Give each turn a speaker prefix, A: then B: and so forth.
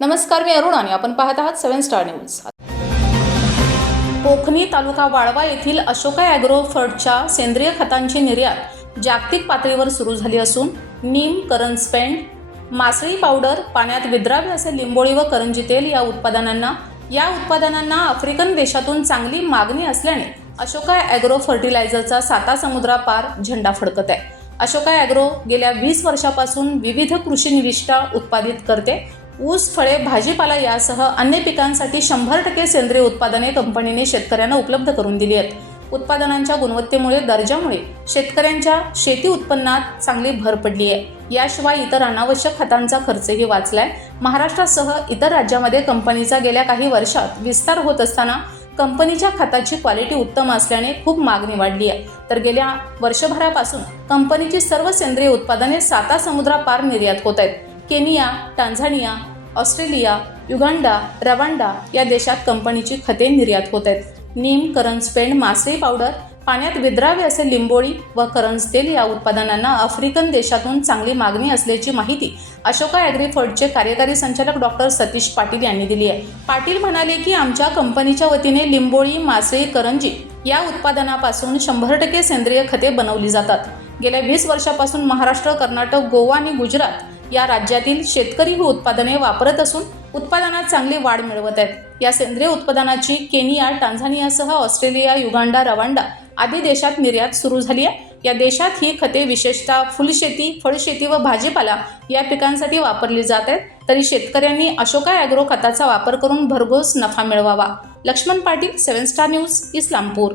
A: नमस्कार मी अरुण आणि आपण पाहत आहात सेव्हन स्टार न्यूज. कोकणी तालुका वाळवा येथील अशोका ॲग्रो फर्डच्या सेंद्रिय खतांची निर्यात जागतिक पातळीवर सुरू झाली असून नीम करंजपेंड मासळी पावडर पाण्यात विद्राव्य असे लिंबोळी व करंजी तेल या उत्पादनांना या उत्पादनांना आफ्रिकन देशातून चांगली मागणी असल्याने अशोका ॲग्रो फर्टिलायझरचा साता समुद्रापार झेंडा फडकत आहे. अशोका ॲग्रो गेल्या वीस वर्षापासून विविध कृषी निविष्ठा उत्पादित करते ऊस फळे भाजीपाला यासह अन्य पिकांसाठी शंभर टक्के सेंद्रिय उत्पादने कंपनीने शेतकऱ्यांना उपलब्ध करून दिली आहेत. उत्पादनांच्या गुणवत्तेमुळे दर्जामुळे शेतकऱ्यांच्या शेती उत्पन्नात चांगली भर पडली आहे. याशिवाय इतर अनावश्यक खतांचा खर्चही वाचलाय. महाराष्ट्रासह इतर राज्यामध्ये कंपनीचा गेल्या काही वर्षात विस्तार होत असताना कंपनीच्या खताची क्वालिटी उत्तम असल्याने खूप मागणी वाढली आहे. तर गेल्या वर्षभरापासून कंपनीची सर्व सेंद्रिय उत्पादने साता समुद्रापार निर्यात होत आहेत. Kenya Tanzania Australia Uganda Rwanda या देशात कंपनीची खते निर्यात होत आहेत. नीम करंज पेंड मासळी पावडर पाण्यात विद्रावे असे लिंबोळी व करंज तेल या उत्पादनांना आफ्रिकन देशातून चांगली मागणी असल्याची माहिती अशोका ॲग्रीफर्डचे कार्यकारी संचालक डॉक्टर सतीश पाटील यांनी दिली आहे. पाटील म्हणाले की आमच्या कंपनीच्या वतीने लिंबोळी मासळी करंजी या उत्पादनापासून शंभर टक्के सेंद्रिय खते बनवली जातात. गेल्या वीस वर्षापासून महाराष्ट्र कर्नाटक गोवा आणि गुजरात या राज्यातील शेतकरी ही उत्पादने वापरत असून उत्पादनात चांगली वाढ मिळवत आहेत. या सेंद्रिय उत्पादनाची केनिया टांझानियासह ऑस्ट्रेलिया युगांडा रवांडा आदी देशात निर्यात सुरू झाली आहे. या देशात ही खते विशेषतः फुलशेती फळशेती व भाजीपाला या पिकांसाठी वापरली जात आहेत. तरी शेतकऱ्यांनी अशोका ॲग्रो खताचा वापर करून भरघोस नफा मिळवावा. Laxman Patil seven star news Islampur.